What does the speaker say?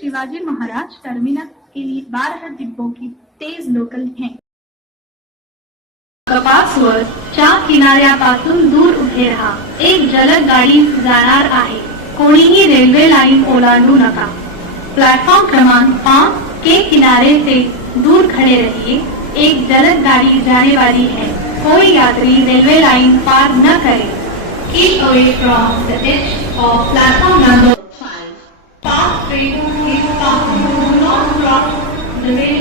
शिवाजी महाराज टर्मिनस के लिए 12 डिब्बों की तेज लोकल है। कपासवर च्या किनाऱ्यापासून दूर उभे राहा, एक जलद गाडी जाणार आहे, कोणीही रेल्वे लाइन ओलांडू नका। प्लेटफॉर्म क्रमांक 5 के किनारे से दूर खड़े रहिए, एक जलद गाड़ी जाने वाली है, कोई यात्री रेलवे लाइन पार न करे। Keep away from the edge of platform number 5. Fast trains keep passing. Do not cross the rail